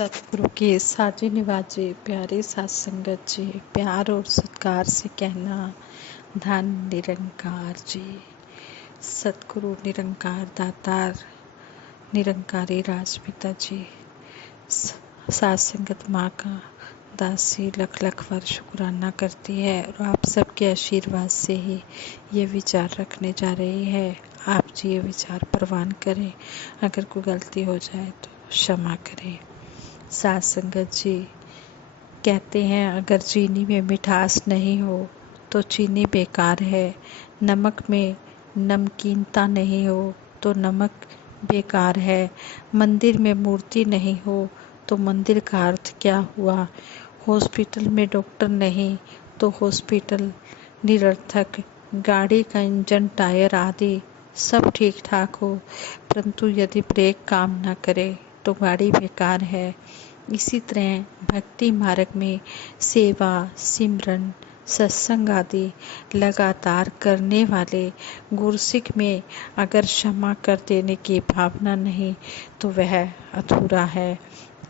सतगुरु के साजे निवाजे प्यारे साथ संगत जी, प्यार और सत्कार से कहना धन निरंकार जी। सतगुरु निरंकार दातार निरंकारी राजपिता जी, साथ संगत माँ का दासी लख लख बार शुक्राना करती है और आप सबके आशीर्वाद से ही ये विचार रखने जा रही है। आप जी ये विचार परवान करें, अगर कोई गलती हो जाए तो क्षमा करें। साथ संगत जी कहते हैं, अगर चीनी में मिठास नहीं हो तो चीनी बेकार है, नमक में नमकीनता नहीं हो तो नमक बेकार है, मंदिर में मूर्ति नहीं हो तो मंदिर का अर्थ क्या हुआ, हॉस्पिटल में डॉक्टर नहीं तो हॉस्पिटल निरर्थक, गाड़ी का इंजन टायर आदि सब ठीक ठाक हो परंतु यदि ब्रेक काम न करे तो गाड़ी बेकार है। इसी तरह भक्ति मार्ग में सेवा सिमरन सत्संग आदि लगातार करने वाले गुरसिक में अगर क्षमा कर देने की भावना नहीं तो वह अधूरा है।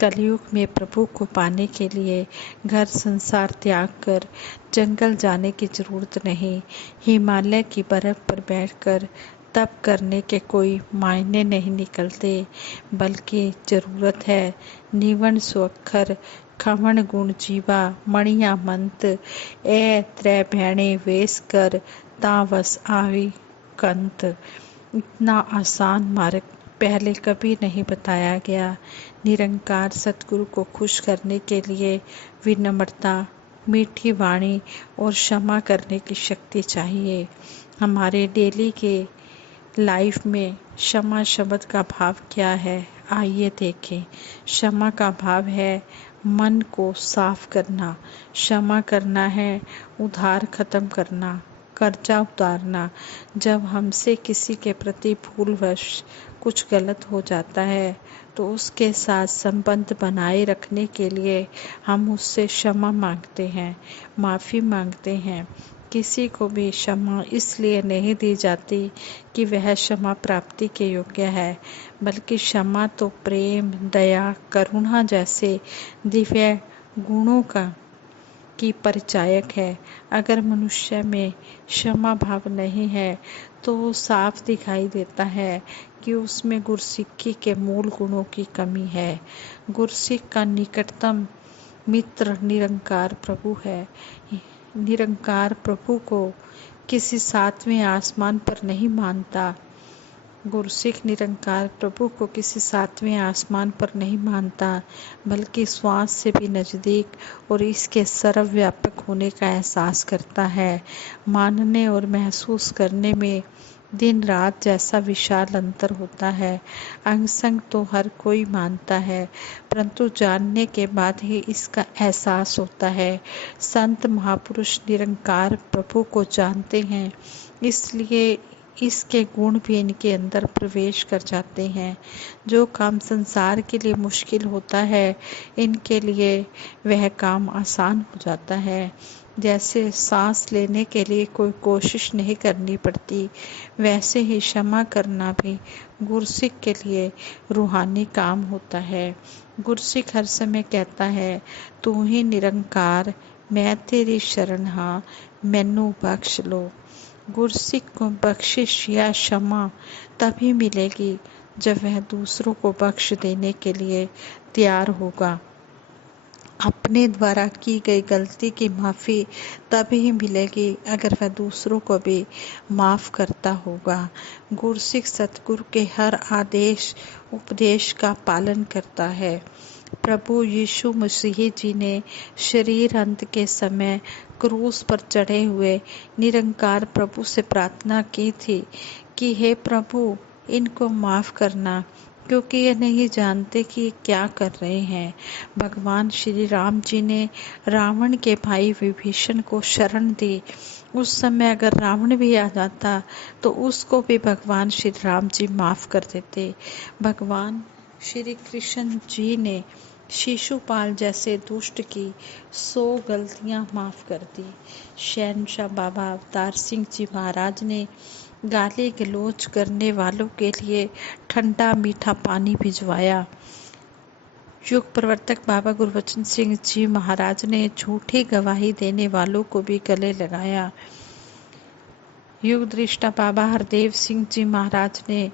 कलयुग में प्रभु को पाने के लिए घर संसार त्याग कर जंगल जाने की जरूरत नहीं, हिमालय की बर्फ पर बैठकर तप करने के कोई मायने नहीं निकलते, बल्कि ज़रूरत है निवन सुअक्षर खमन गुण जीवा मणिया मंत ए त्रै भैणे वेश कर तावस आवी कंत। इतना आसान मार्ग पहले कभी नहीं बताया गया। निरंकार सतगुरु को खुश करने के लिए विनम्रता, मीठी वाणी और क्षमा करने की शक्ति चाहिए। हमारे डेली के लाइफ में क्षमा शब्द का भाव क्या है, आइए देखें। क्षमा का भाव है मन को साफ करना, क्षमा करना है उधार खत्म करना, कर्जा उतारना। जब हमसे किसी के प्रति भूलवश कुछ गलत हो जाता है तो उसके साथ संबंध बनाए रखने के लिए हम उससे क्षमा मांगते हैं, माफ़ी मांगते हैं। किसी को भी क्षमा इसलिए नहीं दी जाती कि वह क्षमा प्राप्ति के योग्य है, बल्कि क्षमा तो प्रेम दया करुणा जैसे दिव्य गुणों की परिचायक है। अगर मनुष्य में क्षमा भाव नहीं है तो वो साफ दिखाई देता है कि उसमें गुरसिक्की के मूल गुणों की कमी है। गुरसिक का निकटतम मित्र निरंकार प्रभु है। निरंकार प्रभु को किसी सातवें आसमान पर नहीं मानता। गुरसिक निरंकार प्रभु को किसी सातवें आसमान पर नहीं मानता, बल्कि श्वास से भी नज़दीक और इसके सर्वव्यापक होने का एहसास करता है। मानने और महसूस करने में दिन रात जैसा विशाल अंतर होता है। अंग संग तो हर कोई मानता है, परंतु जानने के बाद ही इसका एहसास होता है। संत महापुरुष निरंकार प्रभु को जानते हैं, इसलिए इसके गुण भी इनके अंदर प्रवेश कर जाते हैं। जो काम संसार के लिए मुश्किल होता है, इनके लिए वह काम आसान हो जाता है। जैसे सांस लेने के लिए कोई कोशिश नहीं करनी पड़ती, वैसे ही क्षमा करना भी गुरसिक के लिए रूहानी काम होता है। गुरसिक हर समय कहता है, तू ही निरंकार, मैं तेरी शरण हाँ, मैनू बख्श लो। गुरसिक को बख्शिश या क्षमा तभी मिलेगी जब वह दूसरों को बख्श देने के लिए तैयार होगा। अपने द्वारा की गई गलती की माफ़ी तभी मिलेगी अगर वह दूसरों को भी माफ़ करता होगा। गुरसिक सतगुरु के हर आदेश उपदेश का पालन करता है। प्रभु यीशु मसीह जी ने शरीर अंत के समय क्रूस पर चढ़े हुए निरंकार प्रभु से प्रार्थना की थी कि हे प्रभु, इनको माफ़ करना क्योंकि ये नहीं जानते कि ये क्या कर रहे हैं। भगवान श्री राम जी ने रावण के भाई विभीषण को शरण दी। उस समय अगर रावण भी आ जाता तो उसको भी भगवान श्री राम जी माफ़ कर देते। भगवान श्री कृष्ण जी ने शिशुपाल जैसे दुष्ट की 100 गलतियां माफ़ कर दी। शहनशाह बाबा अवतार सिंह जी महाराज ने गाली गलौज करने वालों के लिए ठंडा मीठा पानी भिजवाया। युग प्रवर्तक बाबा गुरबचन सिंह जी महाराज ने झूठी गवाही देने वालों को भी गले लगाया। युग दृष्टा बाबा हरदेव सिंह जी महाराज ने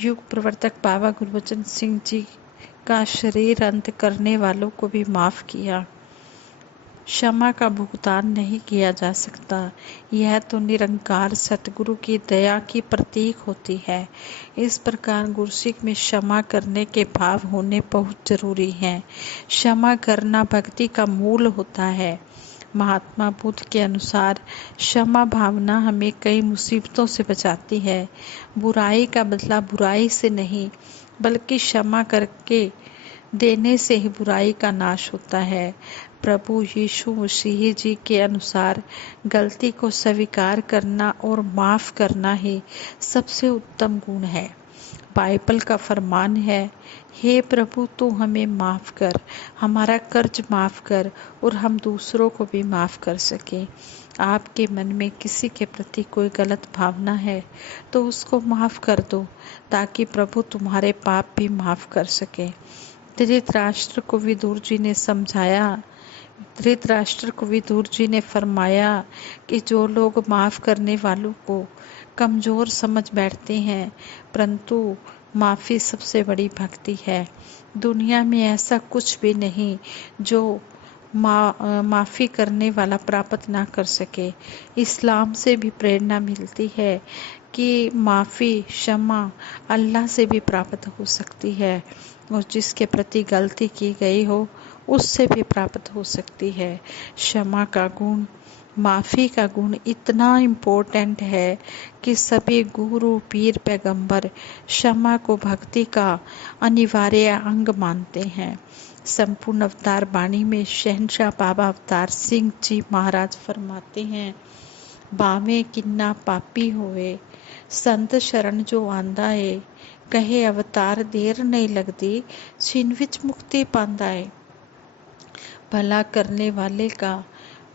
युग प्रवर्तक बाबा गुरबचन सिंह जी का शरीर अंत करने वालों को भी माफ किया। क्षमा का भुगतान नहीं किया जा सकता, यह तो निरंकार सतगुरु की दया की प्रतीक होती है। इस प्रकार गुरसिक में क्षमा करने के भाव होने बहुत जरूरी है। क्षमा करना भक्ति का मूल होता है। महात्मा बुद्ध के अनुसार क्षमा भावना हमें कई मुसीबतों से बचाती है। बुराई का बदला बुराई से नहीं, बल्कि क्षमा करके देने से ही बुराई का नाश होता है। प्रभु यीशु मसीह जी के अनुसार गलती को स्वीकार करना और माफ करना ही सबसे उत्तम गुण है। बाइबल का फरमान है, हे प्रभु तू हमें माफ कर, हमारा कर्ज माफ कर और हम दूसरों को भी माफ कर सके। आपके मन में किसी के प्रति कोई गलत भावना है तो उसको माफ कर दो, ताकि प्रभु तुम्हारे पाप भी माफ कर सके। धृतराष्ट्र को विदुर जी ने समझाया, धृतराष्ट्र को विदुर जी ने फरमाया कि जो लोग माफ करने वालों को कमजोर समझ बैठते हैं, परंतु माफी सबसे बड़ी भक्ति है। दुनिया में ऐसा कुछ भी नहीं जो माफ़ी करने वाला प्राप्त ना कर सके। इस्लाम से भी प्रेरणा मिलती है कि माफ़ी क्षमा अल्लाह से भी प्राप्त हो सकती है और जिसके प्रति गलती की गई हो उससे भी प्राप्त हो सकती है। क्षमा का गुण, माफ़ी का गुण इतना इम्पोर्टेंट है कि सभी गुरु पीर पैगंबर क्षमा को भक्ति का अनिवार्य अंग मानते हैं। संपूर्ण अवतार बाणी में शहंशाह बाबा अवतार सिंह जी महाराज फरमाते हैं, बावे किन्ना पापी होए संत शरण जो आंदा है, कहे अवतार देर नहीं लगती छिन विच मुक्ति पांदा है। भला करने वाले का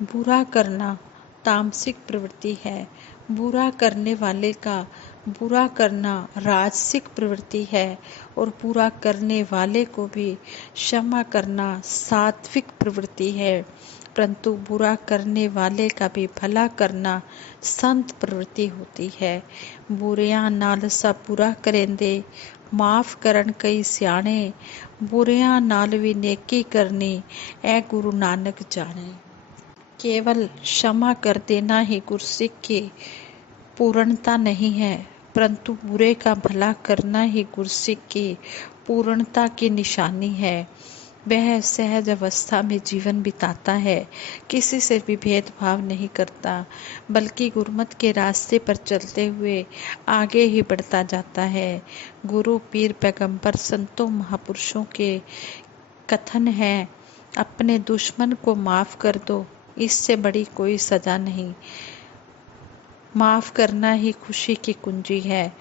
बुरा करना तामसिक प्रवृत्ति है, बुरा करने वाले का बुरा करना राजसिक प्रवृत्ति है और बुरा करने वाले को भी क्षमा करना सात्विक प्रवृत्ति है। परंतु बुरा करने वाले का भी भला करना संत प्रवृत्ति होती है। बुरियां नाल सा बुरा करेंदे माफ करन कई सियाणे, बुरियां नाल भी नेकी करनी ऐ गुरु नानक जाने। केवल क्षमा कर देना ही गुरसिक की पूर्णता नहीं है, परंतु बुरे का भला करना ही गुरसिक की पूर्णता की निशानी है। वह सहज अवस्था में जीवन बिताता है, किसी से भी भेदभाव नहीं करता, बल्कि गुरमत के रास्ते पर चलते हुए आगे ही बढ़ता जाता है। गुरु पीर पैगंबर संतों महापुरुषों के कथन है, अपने दुश्मन को माफ कर दो, इससे बड़ी कोई सजा नहीं। माफ करना ही खुशी की कुंजी है।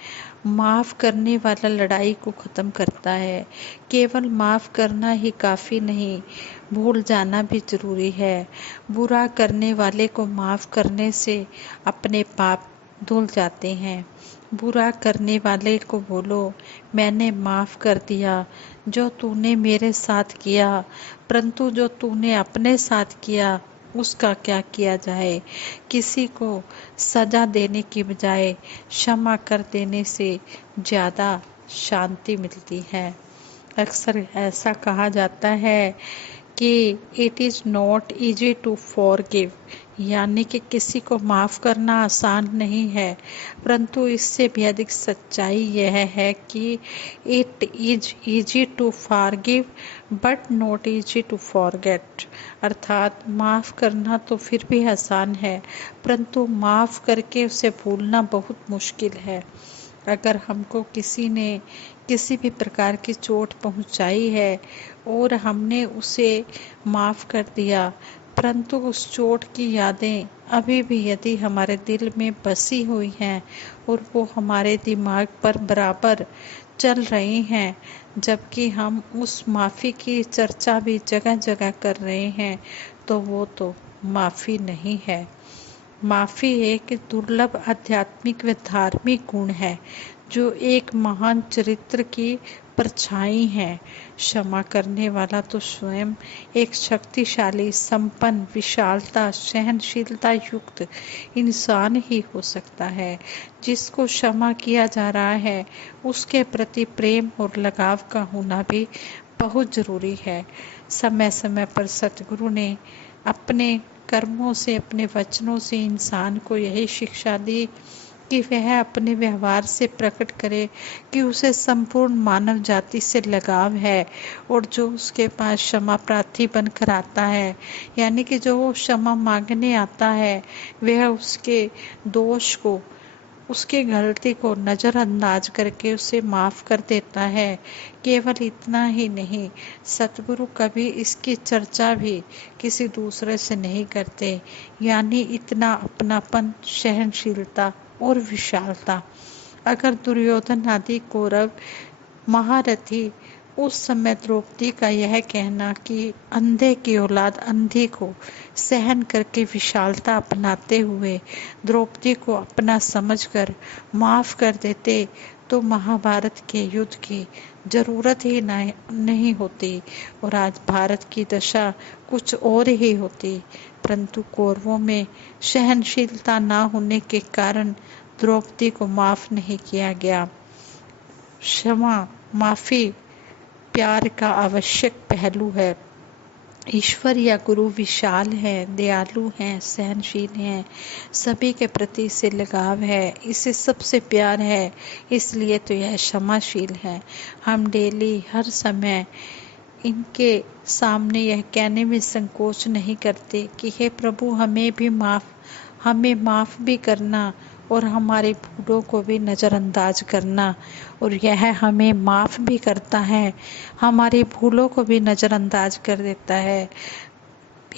माफ करने वाला लड़ाई को खत्म करता है। केवल माफ करना ही काफी नहीं, भूल जाना भी जरूरी है। बुरा करने वाले को माफ करने से अपने पाप धुल जाते हैं। बुरा करने वाले को बोलो, मैंने माफ कर दिया जो तूने मेरे साथ किया, परंतु जो तूने अपने साथ किया उसका क्या किया जाए। किसी को सजा देने की बजाय क्षमा कर देने से ज़्यादा शांति मिलती है। अक्सर ऐसा कहा जाता है कि it is not easy to forgive, यानी कि किसी को माफ़ करना आसान नहीं है, परंतु इससे भी अधिक सच्चाई यह है कि it is easy to forgive but not easy to forget. अर्थात माफ़ करना तो फिर भी आसान है, परंतु माफ़ करके उसे भूलना बहुत मुश्किल है। अगर हमको किसी ने किसी भी प्रकार की चोट पहुंचाई है और हमने उसे माफ़ कर दिया, परंतु उस चोट की यादें अभी भी यदि हमारे दिल में बसी हुई हैं और वो हमारे दिमाग पर बराबर चल रही हैं, जबकि हम उस माफ़ी की चर्चा भी जगह जगह कर रहे हैं, तो वो तो माफ़ी नहीं है। माफ़ी एक दुर्लभ आध्यात्मिक व धार्मिक गुण है जो एक महान चरित्र की परछाई है। क्षमा करने वाला तो स्वयं एक शक्तिशाली, संपन्न, विशालता, सहनशीलता युक्त इंसान ही हो सकता है। जिसको क्षमा किया जा रहा है उसके प्रति प्रेम और लगाव का होना भी बहुत जरूरी है। समय समय पर सतगुरु ने अपने कर्मों से, अपने वचनों से इंसान को यही शिक्षा दी कि वह अपने व्यवहार से प्रकट करे कि उसे संपूर्ण मानव जाति से लगाव है, और जो उसके पास क्षमा प्रार्थी बनकर आता है, यानी कि जो वो क्षमा मांगने आता है, वह उसके दोष को, उसकी गलती को नज़रअंदाज करके उसे माफ़ कर देता है। केवल इतना ही नहीं, सतगुरु कभी इसकी चर्चा भी किसी दूसरे से नहीं करते, यानी इतना अपनापन, सहनशीलता और विशालता। अगर दुर्योधन आदि कौरव महारथी उस समय द्रौपदी का यह कहना कि अंधे की औलाद अंधी को सहन करके विशालता अपनाते हुए द्रौपदी को अपना समझकर माफ कर देते, तो महाभारत के युद्ध की जरूरत ही नहीं होती और आज भारत की दशा कुछ और ही होती। परंतु कौरवों में सहनशीलता न होने के कारण द्रौपदी को माफ नहीं किया गया। क्षमा, माफी प्यार का आवश्यक पहलू है। ईश्वर या गुरु विशाल है, दयालु हैं, सहनशील हैं, सभी के प्रति से लगाव है, इसे सबसे प्यार है, इसलिए तो यह क्षमाशील है। हम डेली हर समय इनके सामने यह कहने में संकोच नहीं करते कि हे प्रभु हमें माफ़ भी करना और हमारे भूलों को भी नज़रअंदाज करना, और यह हमें माफ़ भी करता है, हमारी भूलों को भी नज़रअंदाज कर देता है।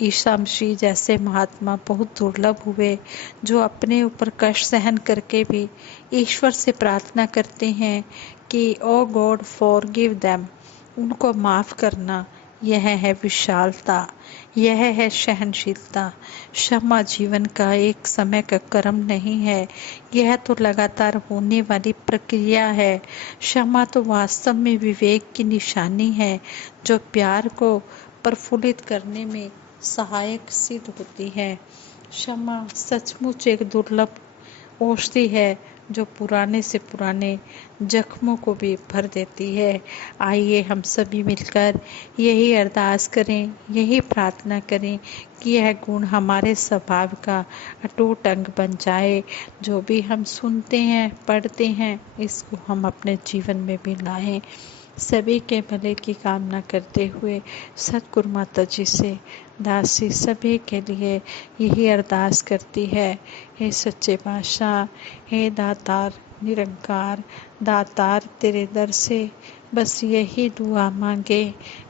ईसा मसीह जैसे महात्मा बहुत दुर्लभ हुए जो अपने ऊपर कष्ट सहन करके भी ईश्वर से प्रार्थना करते हैं कि ओ गॉड फॉरगिव देम, उनको माफ़ करना। यह है विशालता, यह है सहनशीलता। क्षमा जीवन का एक समय का कर्म नहीं है, यह तो लगातार होने वाली प्रक्रिया है। क्षमा तो वास्तव में विवेक की निशानी है जो प्यार को प्रफुल्लित करने में सहायक सिद्ध होती है। क्षमा सचमुच एक दुर्लभ औषधि है जो पुराने से पुराने जख्मों को भी भर देती है। आइए हम सभी मिलकर यही अरदास करें, यही प्रार्थना करें कि यह गुण हमारे स्वभाव का अटूट अंग बन जाए। जो भी हम सुनते हैं, पढ़ते हैं, इसको हम अपने जीवन में भी लाएं। सभी के भले की कामना करते हुए सतगुरु माता जी से दासी सभी के लिए यही अरदास करती है। हे सच्चे पातशाह, हे दातार निरंकार, दातार तेरे दर से बस यही दुआ मांगे,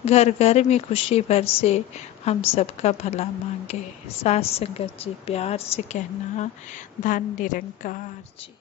घर घर में खुशी बरसे, हम सबका भला मांगे। साथ संगत जी प्यार से कहना, धन निरंकार जी।